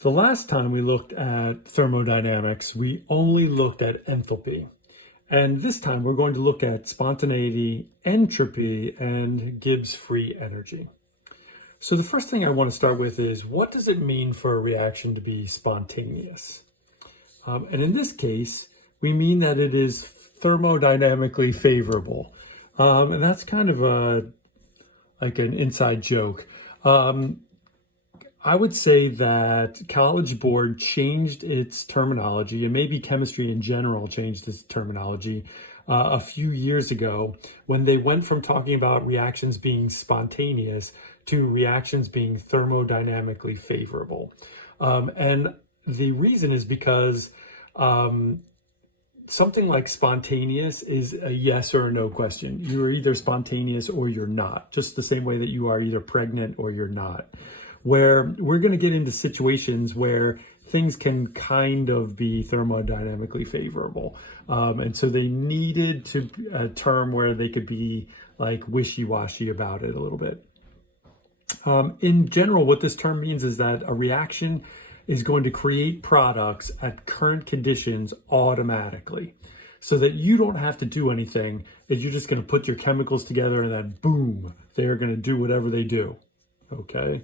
The last time we looked at thermodynamics, we only looked at enthalpy. And this time we're going to look at spontaneity, entropy, and Gibbs free energy. So the first thing I want to start with is, what does it mean for a reaction to be spontaneous? And in this case, we mean that it is thermodynamically favorable. And that's kind of like an inside joke. I would say that College Board changed its terminology, and maybe chemistry in general changed its terminology a few years ago when they went from talking about reactions being spontaneous to reactions being thermodynamically favorable. And the reason is because something like spontaneous is a yes or a no question. You're either spontaneous or you're not, just the same way that you are either pregnant or you're not. Where we're going to get into situations where things can kind of be thermodynamically favorable. And so they needed a term where they could be like wishy-washy about it a little bit. In general, what this term means is that a reaction is going to create products at current conditions automatically, so that you don't have to do anything, that you're just going to put your chemicals together and then boom, they're going to do whatever they do. Okay.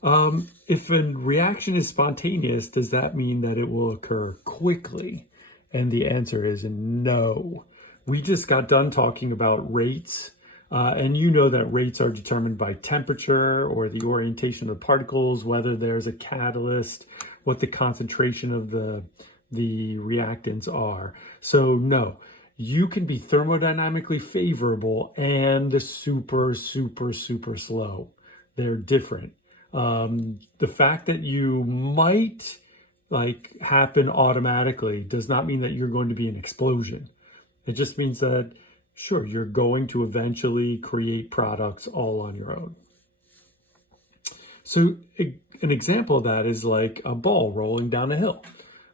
If a reaction is spontaneous, does that mean that it will occur quickly? And the answer is no. We just got done talking about rates, and you know that rates are determined by temperature or the orientation of the particles, whether there's a catalyst, what the concentration of the reactants are. So no, you can be thermodynamically favorable and super, super, super slow. They're different. The fact that you might happen automatically does not mean that you're going to be an explosion. It just means that, sure, you're going to eventually create products all on your own. So an example of that is like a ball rolling down a hill.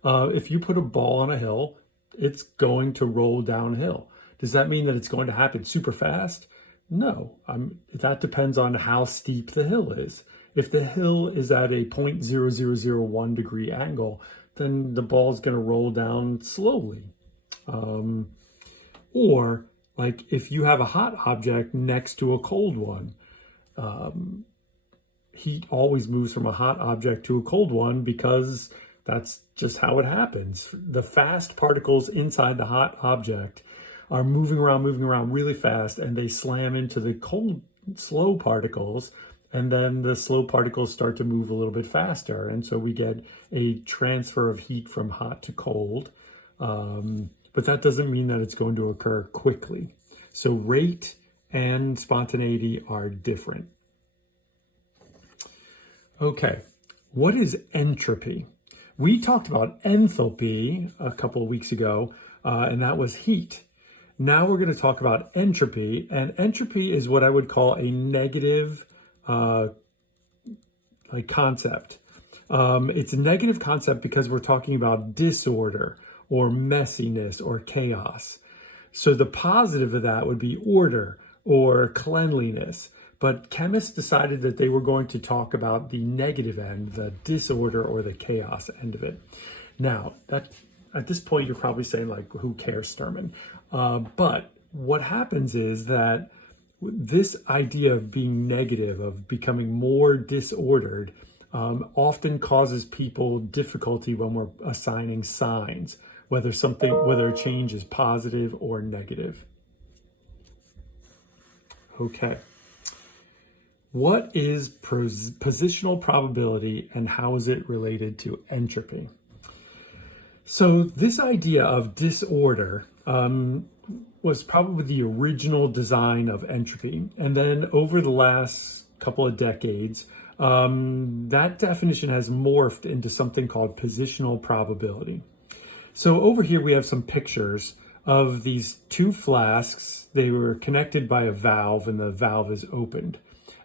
If you put a ball on a hill, it's going to roll downhill. Does that mean that it's going to happen super fast? No, that depends on how steep the hill is. If the hill is at a 0.0001 degree angle, then the ball is going to roll down slowly. Or like if you have a hot object next to a cold one, heat always moves from a hot object to a cold one because that's just how it happens. The fast particles inside the hot object are moving around really fast, and they slam into the cold, slow particles, and then the slow particles start to move a little bit faster. And so we get a transfer of heat from hot to cold. But that doesn't mean that it's going to occur quickly. So rate and spontaneity are different. Okay, what is entropy? We talked about enthalpy a couple of weeks ago, and that was heat. Now we're going to talk about entropy, and entropy is what I would call a negative concept. It's a negative concept because we're talking about disorder or messiness or chaos. So the positive of that would be order or cleanliness. But chemists decided that they were going to talk about the negative end, the disorder or the chaos end of it. Now, at this point, you're probably saying, like, who cares, Sturman? But what happens is that this idea of being negative, of becoming more disordered, often causes people difficulty when we're assigning signs, whether a change is positive or negative. Okay. What is positional probability, and how is it related to entropy? So this idea of disorder was probably the original design of entropy. And then over the last couple of decades, that definition has morphed into something called positional probability. So over here we have some pictures of these two flasks. They were connected by a valve, and the valve is opened.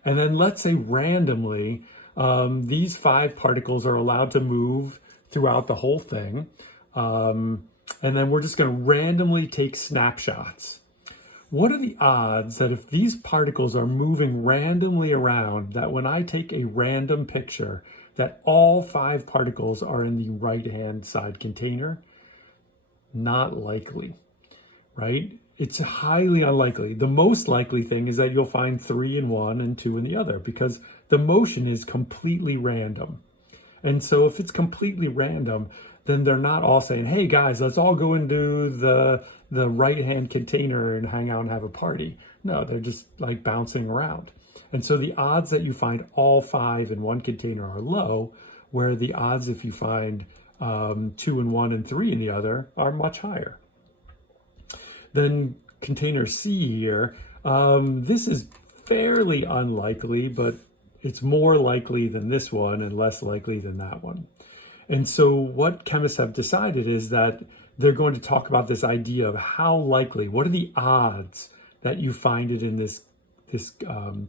And then let's say randomly, these 5 particles are allowed to move throughout the whole thing. And then we're just going to randomly take snapshots. What are the odds that if these particles are moving randomly around, that when I take a random picture, that all 5 particles are in the right-hand side container? Not likely, right? It's highly unlikely. The most likely thing is that you'll find 3 in one and 2 in the other, because the motion is completely random. And so if it's completely random, then they're not all saying, hey guys, let's all go into the right-hand container and hang out and have a party. No, they're just like bouncing around. And so the odds that you find all 5 in one container are low, where the odds if you find 2 in one and 3 in the other are much higher. Then container C here, this is fairly unlikely, but it's more likely than this one and less likely than that one. And so what chemists have decided is that they're going to talk about this idea of how likely, what are the odds that you find it in this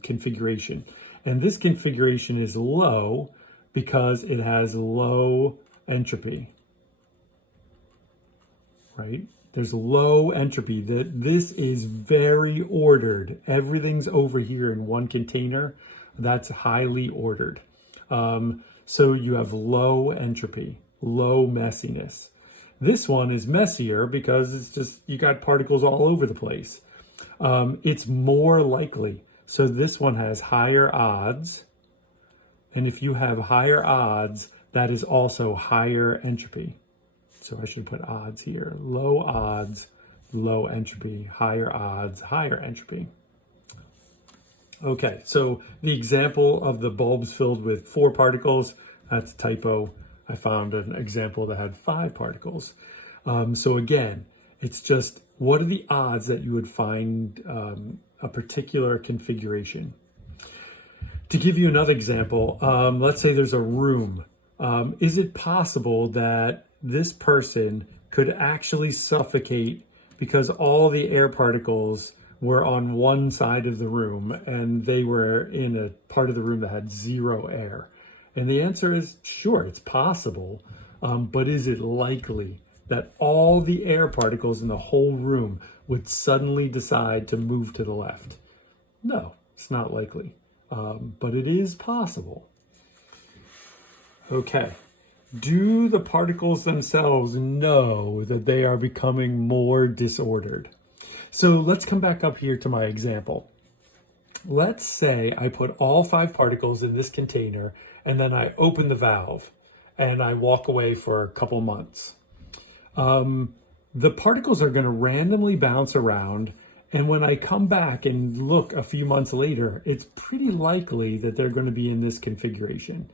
configuration. And this configuration is low because it has low entropy, right? There's low entropy. This is very ordered. Everything's over here in one container. That's highly ordered. So you have low entropy, low messiness. This one is messier because it's just, you got particles all over the place. It's more likely. So this one has higher odds. And if you have higher odds, that is also higher entropy. So I should put odds here. Low odds, low entropy, higher odds, higher entropy. Okay, so the example of the bulbs filled with 4 particles, that's a typo. I found an example that had 5 particles. So again, it's just, what are the odds that you would find a particular configuration? To give you another example, let's say there's a room. Is it possible that this person could actually suffocate because all the air particles were on one side of the room and they were in a part of the room that had 0 air? And the answer is sure, it's possible, but is it likely that all the air particles in the whole room would suddenly decide to move to the left? No, it's not likely, but it is possible. Okay. Do the particles themselves know that they are becoming more disordered? So let's come back up here to my example. Let's say I put all 5 particles in this container and then I open the valve and I walk away for a couple months. The particles are going to randomly bounce around, and when I come back and look a few months later, it's pretty likely that they're going to be in this configuration.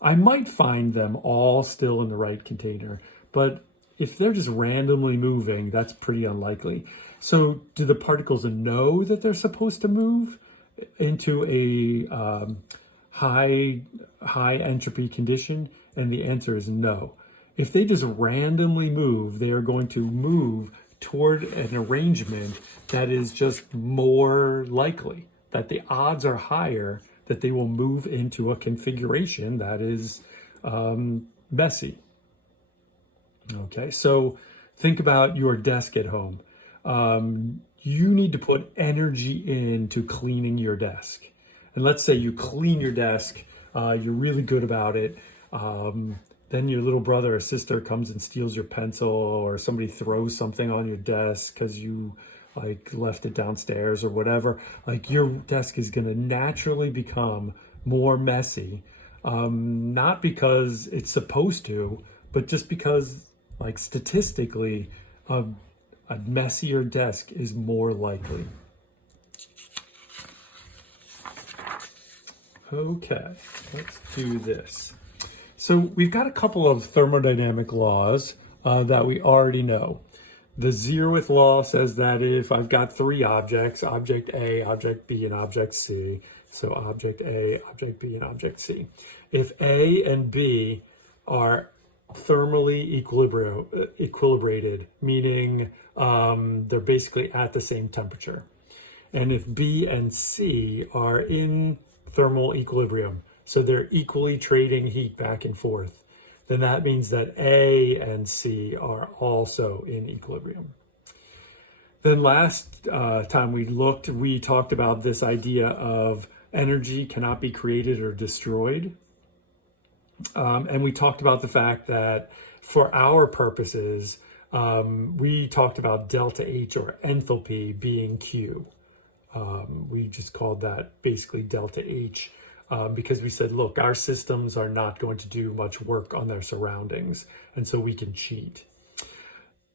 I might find them all still in the right container, but if they're just randomly moving, that's pretty unlikely. So do the particles know that they're supposed to move into a high entropy condition? And the answer is no. If they just randomly move, they are going to move toward an arrangement that is just more likely, that the odds are higher that they will move into a configuration that is messy. Okay, so think about your desk at home. You need to put energy into cleaning your desk. And let's say you clean your desk, you're really good about it. Then your little brother or sister comes and steals your pencil, or somebody throws something on your desk because you left it downstairs or whatever. Your desk is going to naturally become more messy, not because it's supposed to, but just because statistically a messier desk is more likely. Okay, let's do this. So we've got a couple of thermodynamic laws that we already know. The 0th law says that if I've got 3 objects, object A, object B, and object C, so object A, object B, and object C. If A and B are thermally equilibrated, meaning they're basically at the same temperature. And if B and C are in thermal equilibrium, so they're equally trading heat back and forth, then that means that A and C are also in equilibrium. Then last time we talked about this idea of energy cannot be created or destroyed. And we talked about the fact that for our purposes, we talked about delta H or enthalpy being Q. We just called that basically delta H because we said, look, our systems are not going to do much work on their surroundings, and so we can cheat.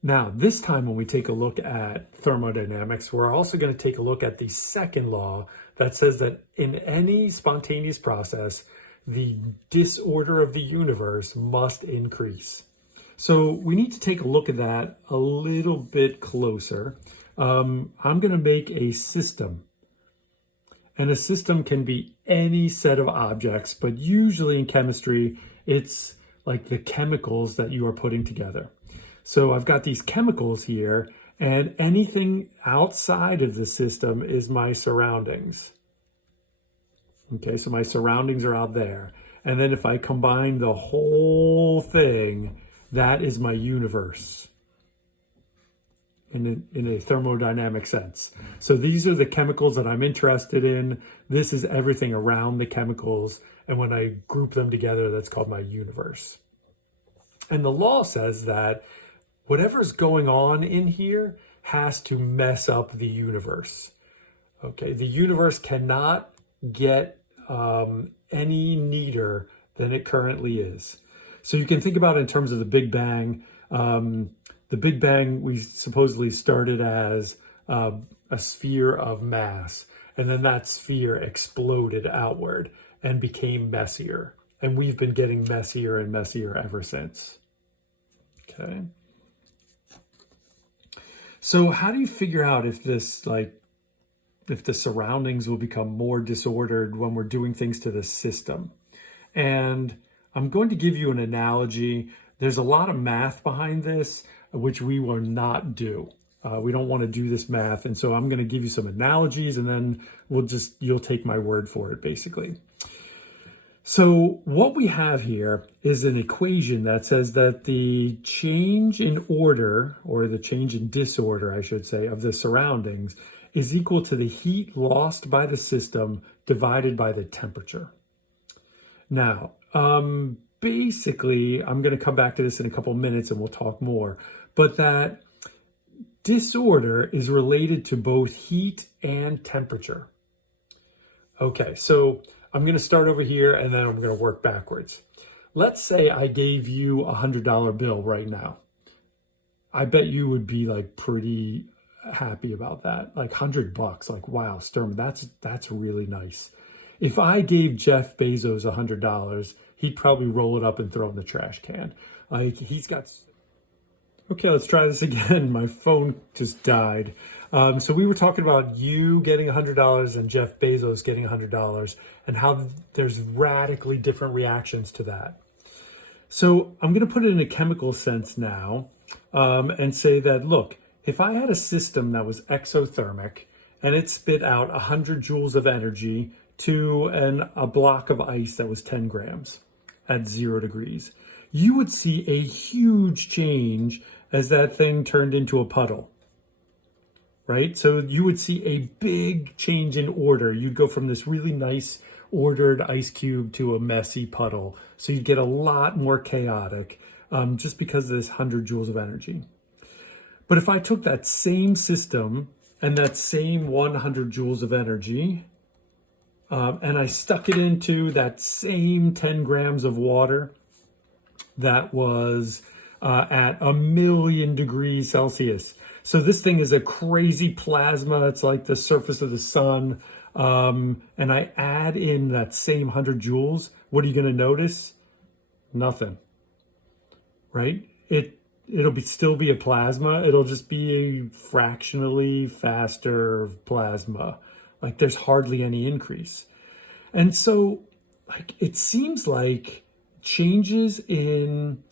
Now, this time when we take a look at thermodynamics, we're also going to take a look at the second law that says that in any spontaneous process, the disorder of the universe must increase. So we need to take a look at that a little bit closer. I'm going to make a system. And a system can be any set of objects, but usually in chemistry, it's like the chemicals that you are putting together. So I've got these chemicals here, and anything outside of the system is my surroundings. Okay, so my surroundings are out there. And then if I combine the whole thing, that is my universe in a thermodynamic sense. So these are the chemicals that I'm interested in. This is everything around the chemicals. And when I group them together, that's called my universe. And the law says that whatever's going on in here has to mess up the universe. Okay, the universe cannot get any neater than it currently is. So you can think about it in terms of the Big Bang. The Big Bang, we supposedly started as a sphere of mass, and then that sphere exploded outward and became messier. And we've been getting messier and messier ever since. Okay. So how do you figure out if if the surroundings will become more disordered when we're doing things to the system? And I'm going to give you an analogy. There's a lot of math behind this, which we will not do. We don't want to do this math. And so I'm going to give you some analogies, and then you'll take my word for it, basically. So what we have here is an equation that says that the change in order, or the change in disorder, I should say, of the surroundings is equal to the heat lost by the system divided by the temperature. Now, basically, I'm going to come back to this in a couple minutes and we'll talk more, but that disorder is related to both heat and temperature. Okay, so I'm going to start over here and then I'm going to work backwards. Let's say I gave you a $100 bill right now. I bet you would be like pretty happy about that. Like $100, like, wow, Sturm, that's really nice. If I gave Jeff Bezos $100, he'd probably roll it up and throw it in the trash can. Like, he's got... Okay, let's try this again. My phone just died. So we were talking about you getting $100 and Jeff Bezos getting $100 and how there's radically different reactions to that. So I'm going to put it in a chemical sense now and say that, look, if I had a system that was exothermic and it spit out 100 joules of energy to a block of ice that was 10 grams at 0 degrees, you would see a huge change as that thing turned into a puddle, right? So you would see a big change in order. You'd go from this really nice ordered ice cube to a messy puddle. So you'd get a lot more chaotic just because of this 100 joules of energy. But if I took that same system and that same 100 joules of energy and I stuck it into that same 10 grams of water that was at 1,000,000 degrees Celsius. So this thing is a crazy plasma. It's like the surface of the sun. And I add in that same 100 joules. What are you going to notice? Nothing, right? It'll still be a plasma. It'll just be a fractionally faster plasma. Like, there's hardly any increase. And so, like, it seems like changes in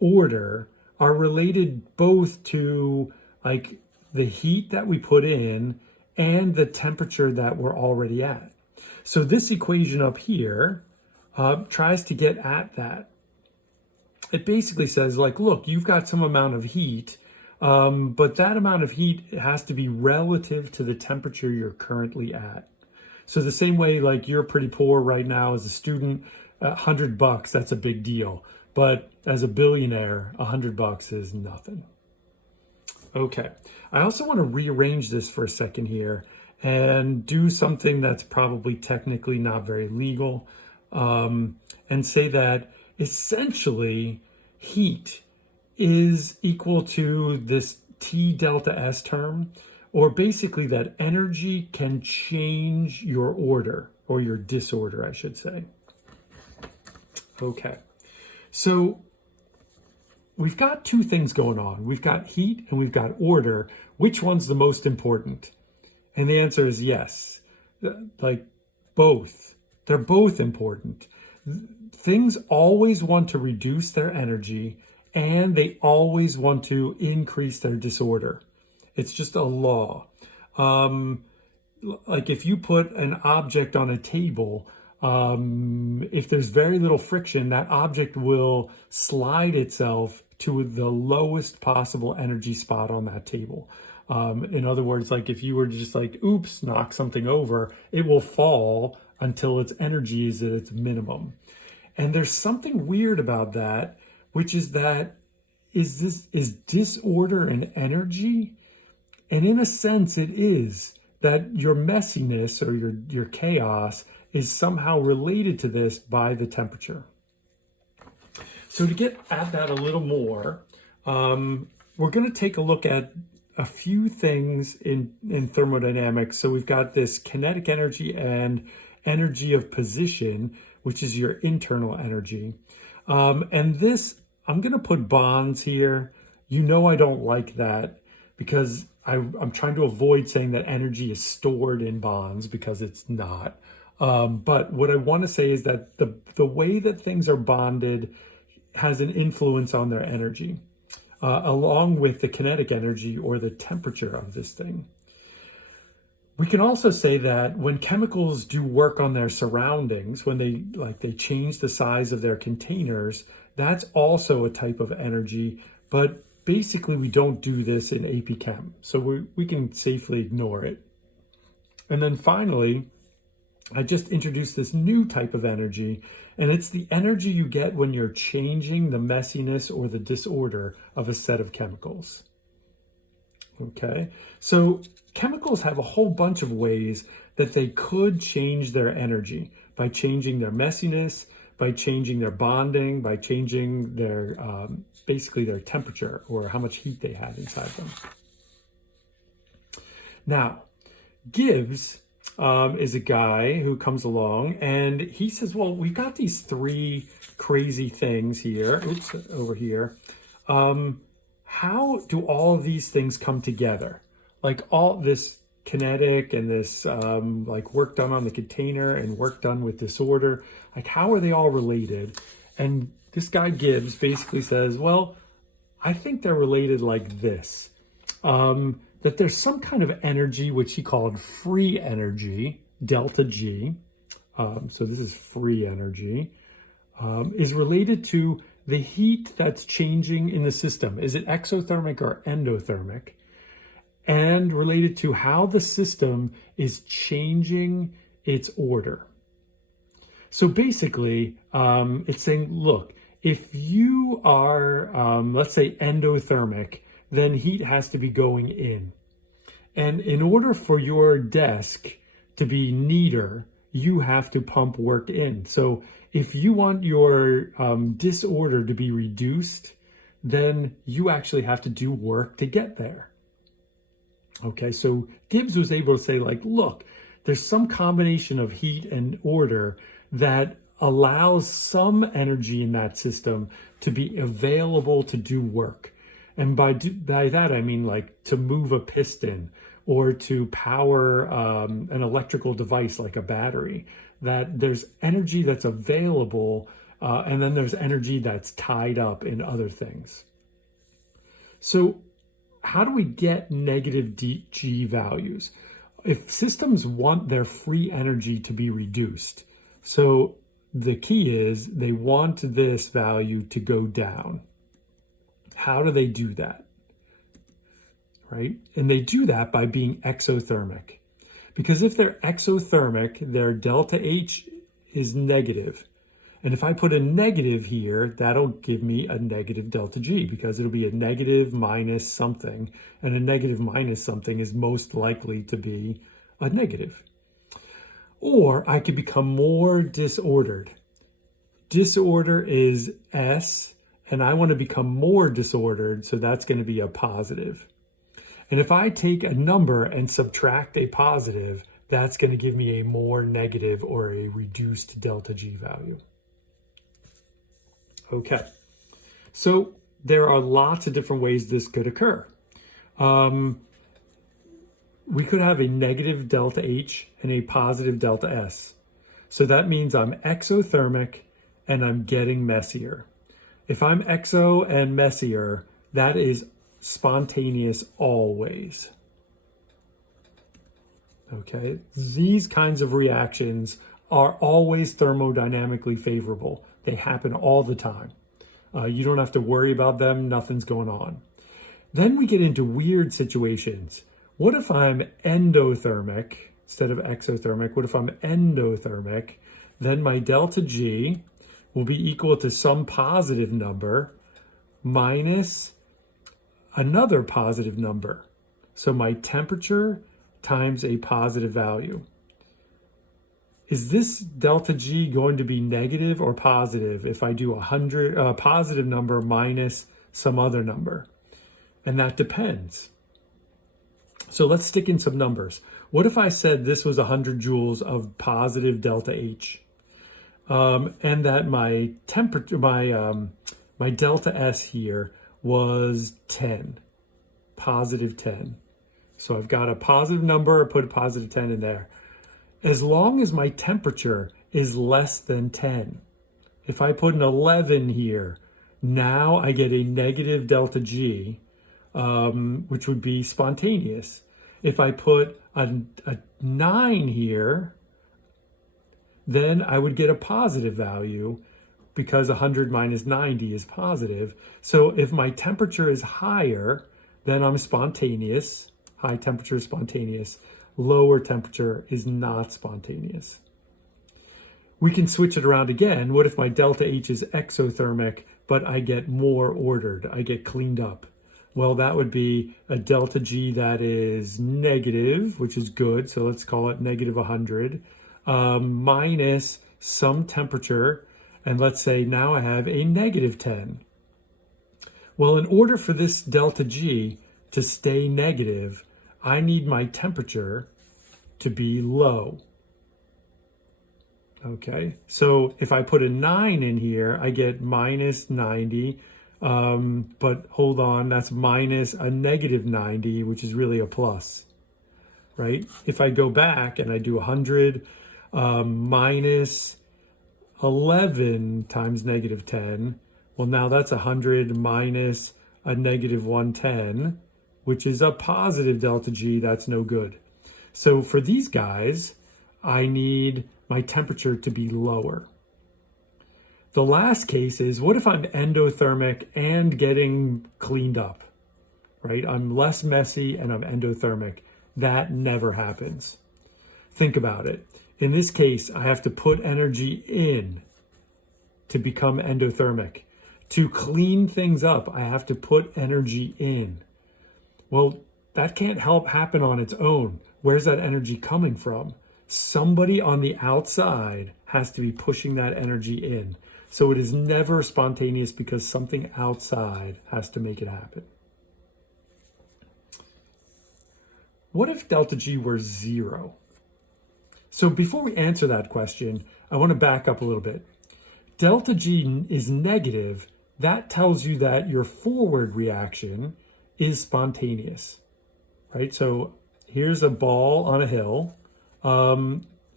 order are related both to like the heat that we put in and the temperature that we're already at. So this equation up here tries to get at that. It basically says, like, look, you've got some amount of heat, but that amount of heat has to be relative to the temperature you're currently at. So the same way, like, you're pretty poor right now as a student, $100, that's a big deal. But as a billionaire, $100 is nothing. Okay, I also want to rearrange this for a second here and do something that's probably technically not very legal, and say that essentially heat is equal to this T delta S term, or basically that energy can change your order, or your disorder, I should say. Okay, so we've got two things going on. We've got heat and we've got order. Which one's the most important? And the answer is yes. Like both. They're both important. Things always want to reduce their energy, and they always want to increase their disorder. It's just a law. Like if you put an object on a table, if there's very little friction, that object will slide itself to the lowest possible energy spot on that table. In other words, like if you were to just like, oops, knock something over, it will fall until its energy is at its minimum. And there's something weird about that, which is that is disorder an energy? And in a sense it is, that your messiness or your chaos is somehow related to this by the temperature. So to get at that a little more, we're going to take a look at a few things in thermodynamics. So we've got this kinetic energy and energy of position, which is your internal energy. And this, I'm going to put bonds here. You know I don't like that because I'm trying to avoid saying that energy is stored in bonds, because it's not. But what I want to say is that the way that things are bonded has an influence on their energy, along with the kinetic energy or the temperature of this thing. We can also say that when chemicals do work on their surroundings, when they change the size of their containers, that's also a type of energy, but basically we don't do this in AP Chem, so we can safely ignore it. And then finally, I just introduced this new type of energy, and it's the energy you get when you're changing the messiness or the disorder of a set of chemicals. Okay, so chemicals have a whole bunch of ways that they could change their energy, by changing their messiness, by changing their bonding, by changing their basically their temperature or how much heat they have inside them. Now, Gibbs is a guy who comes along and he says, well, we've got these three crazy things here. Oops, over here. How do all of these things come together? Like all this kinetic and this like work done on the container and work done with disorder, like how are they all related? And this guy Gibbs basically says, well, I think they're related like this. That there's some kind of energy, which he called free energy, delta G. So this is free energy, is related to the heat that's changing in the system. Is it exothermic or endothermic? And related to how the system is changing its order. So basically, it's saying, look, if you are, let's say, endothermic, then heat has to be going in. And in order for your desk to be neater, you have to pump work in. So if you want your disorder to be reduced, then you actually have to do work to get there. Okay, so Gibbs was able to say, like, look, there's some combination of heat and order that allows some energy in that system to be available to do work. And by that, I mean like to move a piston or to power an electrical device like a battery, that there's energy that's available and then there's energy that's tied up in other things. So how do we get negative G values? If systems want their free energy to be reduced, so the key is they want this value to go down. How do they do that? Right? And they do that by being exothermic. Because if they're exothermic, their delta H is negative. And if I put a negative here, that'll give me a negative delta G because it'll be a negative minus something. And a negative minus something is most likely to be a negative. Or I could become more disordered. Disorder is S, and I want to become more disordered, so that's going to be a positive. And if I take a number and subtract a positive, that's going to give me a more negative or a reduced delta G value. Okay, so there are lots of different ways this could occur. We could have a negative delta H and a positive delta S. So that means I'm exothermic and I'm getting messier. If I'm exo and messier, that is spontaneous always. Okay, these kinds of reactions are always thermodynamically favorable. They happen all the time. You don't have to worry about them, nothing's going on. Then we get into weird situations. What if I'm endothermic instead of exothermic? What if I'm endothermic? Then my delta G will be equal to some positive number minus another positive number. So my temperature times a positive value. Is this delta G going to be negative or positive if I do a positive number minus some other number? And that depends. So let's stick in some numbers. What if I said this was 100 joules of positive delta H? And that my temperature, my delta S here was 10, positive 10. So I've got a positive number, I put a positive 10 in there. As long as my temperature is less than 10. If I put an 11 here, now I get a negative delta G, which would be spontaneous. If I put a 9 here, then I would get a positive value because 100 minus 90 is positive. So if my temperature is higher, then I'm spontaneous. High temperature is spontaneous. Lower temperature is not spontaneous. We can switch it around again. What if my delta H is exothermic, but I get more ordered, I get cleaned up? Well, that would be a delta G that is negative, which is good. So let's call it negative 100, minus some temperature. And let's say now I have a negative 10. Well, in order for this delta G to stay negative, I need my temperature to be low. Okay, so if I put a 9 in here, I get minus 90. But hold on, that's minus a negative 90, which is really a plus, right? If I go back and I do 100 minus 11 times negative 10, well, now that's 100 minus a negative 110, which is a positive delta G. That's no good. So for these guys, I need my temperature to be lower. The last case is, what if I'm endothermic and getting cleaned up, right? I'm less messy and I'm endothermic. That never happens. Think about it. In this case, I have to put energy in to become endothermic. To clean things up, I have to put energy in. Well, that can't help happen on its own. Where's that energy coming from? Somebody on the outside has to be pushing that energy in. So it is never spontaneous because something outside has to make it happen. What if delta G were 0? So before we answer that question, I want to back up a little bit. Delta G is negative. That tells you that your forward reaction is spontaneous, right? So here's a ball on a hill.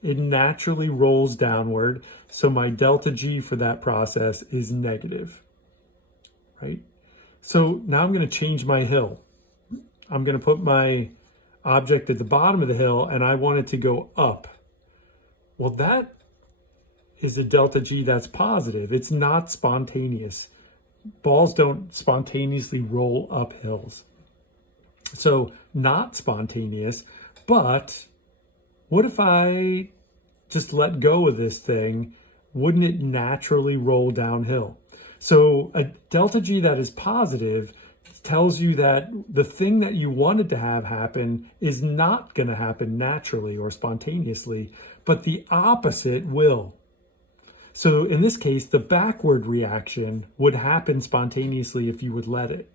It naturally rolls downward. So my delta G for that process is negative, right? So now I'm going to change my hill. I'm going to put my object at the bottom of the hill and I want it to go up. Well, that is a delta G that's positive. It's not spontaneous. Balls don't spontaneously roll up hills. So not spontaneous, but what if I just let go of this thing wouldn't it naturally roll downhill? So a delta G that is positive tells you that the thing that you wanted to have happen is not going to happen naturally or spontaneously, but the opposite will. So in this case, the backward reaction would happen spontaneously if you would let it.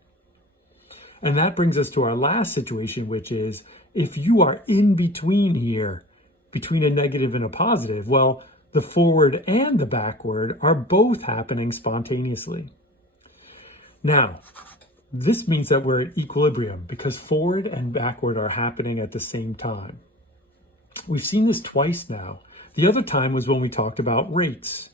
And that brings us to our last situation, which is if you are in between here, between a negative and a positive, well, the forward and the backward are both happening spontaneously. Now, this means that we're at equilibrium because forward and backward are happening at the same time. We've seen this twice now. The other time was when we talked about rates.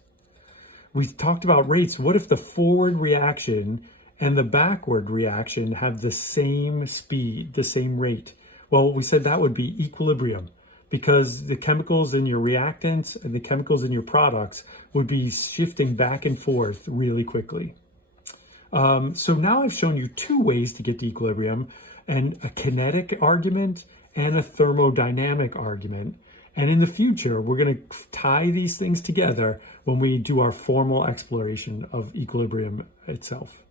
We talked about rates. What if the forward reaction and the backward reaction have the same speed, the same rate? Well, we said that would be equilibrium because the chemicals in your reactants and the chemicals in your products would be shifting back and forth really quickly. So now I've shown you two ways to get to equilibrium, and a kinetic argument and a thermodynamic argument. And in the future, we're going to tie these things together when we do our formal exploration of equilibrium itself.